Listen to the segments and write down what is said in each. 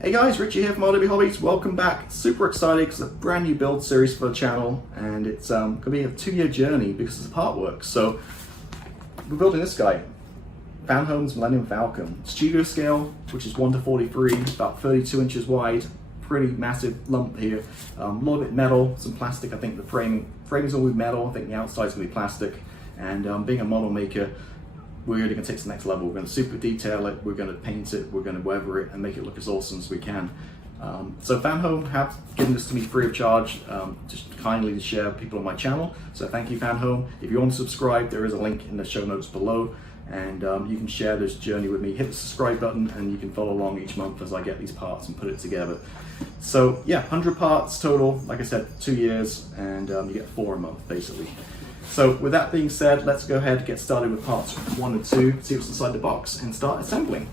Hey guys, Richie here from RW Hobbies. Welcome back. Super excited because it's a brand new build series for the channel, and it's going to be a 2-year journey because of the part work. So we're building this guy, Fanhome's Millennium Falcon. Studio scale, which is 1:43, about 32 inches wide. Pretty massive lump here. A little bit metal, some plastic. I think the framing's all metal. I think the outside's going to be plastic. And being a model maker, we're really going to take it to the next level. We're going to super detail it, we're going to paint it, we're going to weather it and make it look as awesome as we can. So Fanhome have given this to me free of charge, just kindly to share with people on my channel. So thank you, Fanhome. If you want to subscribe, there is a link in the show notes below, and you can share this journey with me. Hit the subscribe button and you can follow along each month as I get these parts and put it together. So yeah, 100 parts total, like I said, 2 years, and you get 4 a month basically. So with that being said, let's go ahead and get started with parts 1 and 2, see what's inside the box, and start assembling.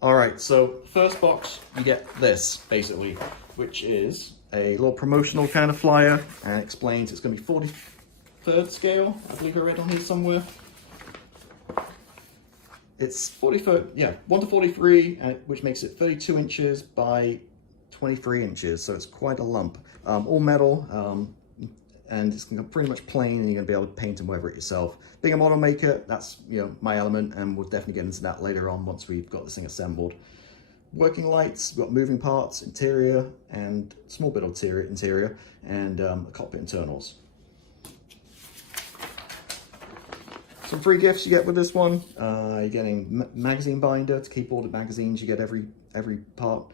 All right, so first box, you get this, basically, which is a little promotional kind of flyer, and it explains it's going to be 43rd scale, I believe I read on here somewhere. It's 1:43, which makes it 32 inches by 23 inches, so it's quite a lump. All metal, and it's going to be pretty much plain, and you're going to be able to paint and weather it yourself. Being a model maker, that's my element, and we'll definitely get into that later on once we've got this thing assembled. Working lights, we've got moving parts, interior, and small bit of interior, and cockpit internals. Some free gifts you get with this one. You're getting magazine binder to keep all the magazines. You get every part,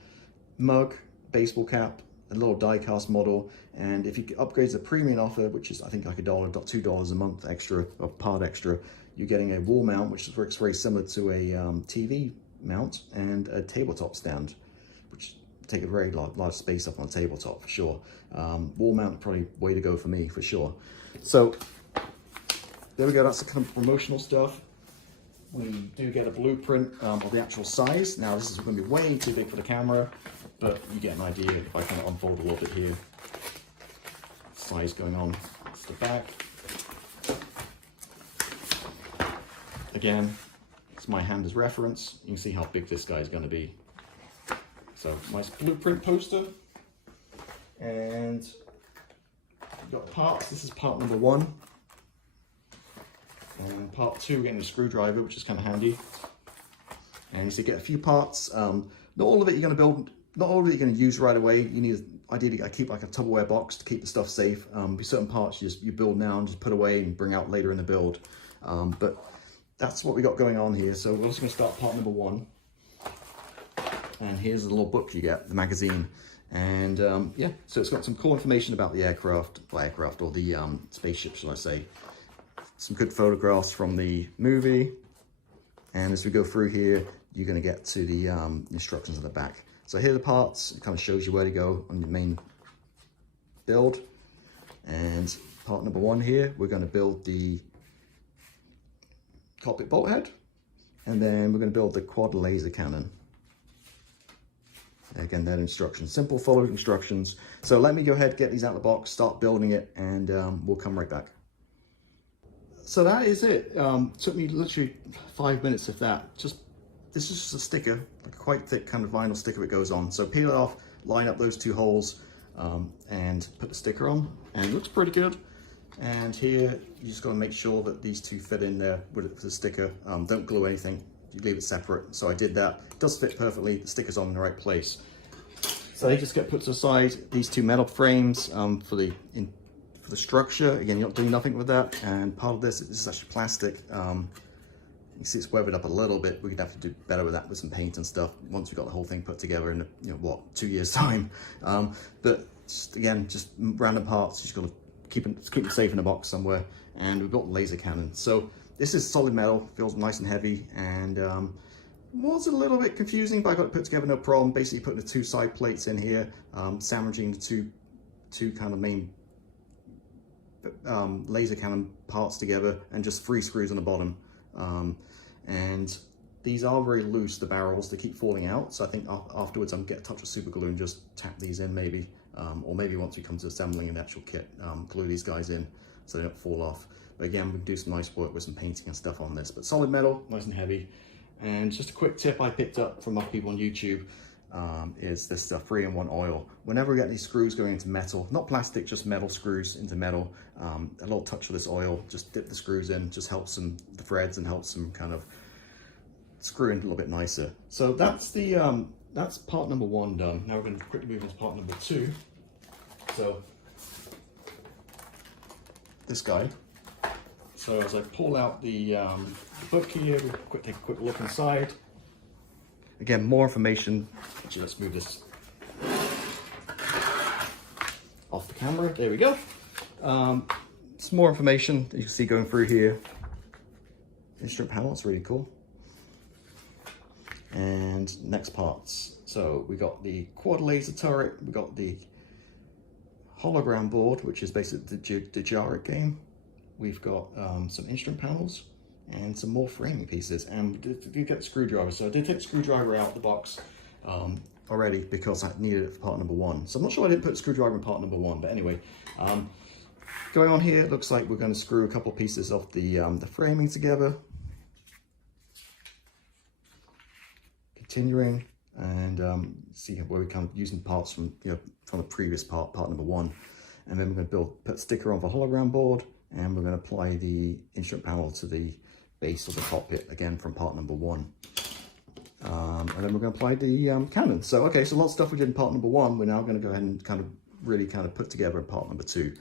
mug, baseball cap, a little die-cast model, and if you upgrade to the premium offer, which is I think like $1, $2 a month extra, or part extra, you're getting a wall mount, which works very similar to a TV mount, and a tabletop stand, which take a very large space up on the tabletop for sure. Wall mount probably way to go for me for sure. So there we go, that's the kind of promotional stuff. We do get a blueprint of the actual size. Now this is going to be way too big for the camera, but you get an idea if I can unfold a little bit here. Size going on. That's the back. Again, it's my hand as reference. You can see how big this guy is going to be. So nice blueprint poster. And we've got parts. This is part number 1. And part 2, we're getting a screwdriver, which is kind of handy. And you see, get a few parts. Not all of it you're going to build. Not all of it you're going to use right away. You need, ideally, I keep like a Tupperware box to keep the stuff safe. Be certain parts you build now and just put away and bring out later in the build. But that's what we got going on here. So we're just going to start part number 1. And here's the little book you get, the magazine. And yeah, so it's got some cool information about the aircraft, or the spaceship, shall I say. Some good photographs from the movie. And as we go through here, you're going to get to the instructions at the back. So here are the parts. It kind of shows you where to go on your main build. And part number 1 here, we're going to build the cockpit bolt head, and then we're going to build the quad laser cannon. Again, that instructions, simple, follow instructions. So let me go ahead, get these out of the box, start building it, and we'll come right back. So that is it. Took me literally 5 minutes, if that. This is just a sticker, like a quite thick kind of vinyl sticker that goes on. So peel it off, line up those 2 holes, and put the sticker on, and it looks pretty good. And here, you just got to make sure that these 2 fit in there with the sticker. Don't glue anything, you leave it separate. So I did that. It does fit perfectly, the sticker's on in the right place. So they just get put to the side, these 2 metal frames for the structure. Again, you're not doing nothing with that. And part of this is actually plastic. You see it's weathered up a little bit. We're gonna have to do better with that with some paint and stuff once we've got the whole thing put together in 2 years time. But just random parts. You just gotta keep them safe in a box somewhere. And we've got the laser cannon. So this is solid metal, feels nice and heavy, and was a little bit confusing, but I got it put together no problem. Basically putting the 2 side plates in here, sandwiching the two kind of main laser cannon parts together, and just 3 screws on the bottom. And these are very loose, the barrels, they keep falling out. So I think afterwards I'm gonna get a touch of super glue and just tap these in maybe. Or maybe once we come to assembling an actual kit, glue these guys in so they don't fall off. But again, we can do some nice work with some painting and stuff on this. But solid metal, nice and heavy. And just a quick tip I picked up from other people on YouTube is this 3-in-1 oil. Whenever we get these screws going into metal, not plastic, just metal screws into metal, a little touch of this oil, just dip the screws in, just helps them, the threads, and helps them kind of screw in a little bit nicer. So that's the that's part number 1 done. Now we're going to quickly move into part number 2. So this guy. So as I pull out the book here, we'll take a quick look inside. Again, more information. Actually, let's move this off the camera. There we go. Some more information that you can see going through here. Instrument panel, it's really cool. And next parts. So we got the quad laser turret, we got the hologram board, which is basically the Jarek game. We've got some instrument panels and some more framing pieces, and we did get the screwdriver. So I did take the screwdriver out of the box already because I needed it for part number 1. So I'm not sure I didn't put the screwdriver in part number 1, but anyway. Going on here, it looks like we're going to screw a couple pieces of the framing together. Continuing, and see where we're kind of using parts from from the previous part number 1, and then we're going to put a sticker on the hologram board, and we're going to apply the instrument panel to the base of the cockpit again from part number 1, and then we're going to apply the cannon. So okay, so a lot of stuff we did in part number 1, we're now going to go ahead and really put together in part number 2.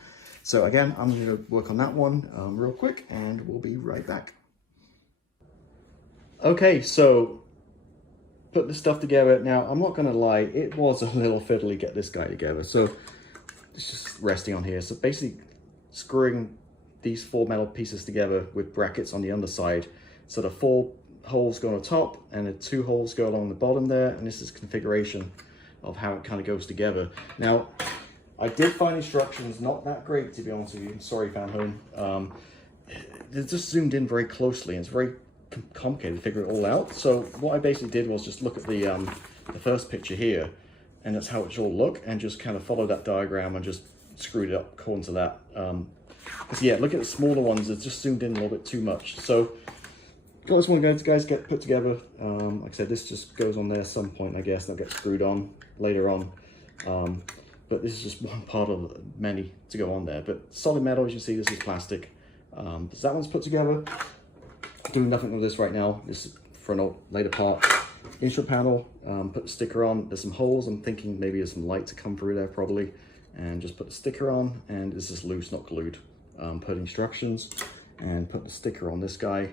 So again, I'm going to work on that one real quick, and we'll be right back. Okay, so put this stuff together. Now, I'm not going to lie, it was a little fiddly get this guy together. So it's just resting on here. So basically screwing these 4 metal pieces together with brackets on the underside. So the 4 holes go on the top and the 2 holes go along the bottom there. And this is configuration of how it kind of goes together. Now, I did find instructions not that great, to be honest with you. Sorry, Fanhome. They just zoomed in very closely, and it's very complicated to figure it all out. So what I basically did was just look at the first picture here, and that's how it should all look, and just kind of follow that diagram and just screwed it up according to that. Because yeah, look at the smaller ones, it's just zoomed in a little bit too much. So got this one guys get put together. Like I said, this just goes on there at some point, I guess. That'll get screwed on later on. But this is just one part of many to go on there. But solid metal, as you see, this is plastic. So that one's put together. Doing nothing with this right now. This is for a later part. Instrument panel, put the sticker on. There's some holes. I'm thinking maybe there's some light to come through there probably. And just put the sticker on, and this is loose, not glued. Put instructions and put the sticker on this guy.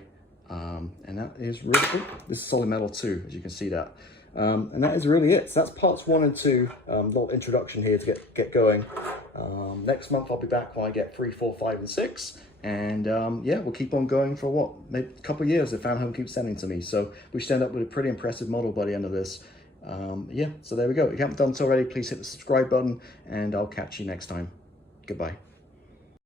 And that is really good. This is solid metal too, as you can see that. And that is really it. So that's parts 1 and 2. Little introduction here to get going. Next month I'll be back when I get 3, 4, 5, and 6. And yeah, we'll keep on going for what, maybe a couple of years if Fanhome keeps sending to me. So we should end up with a pretty impressive model by the end of this. Yeah, so there we go. If you haven't done so already, please hit the subscribe button, and I'll catch you next time. Goodbye.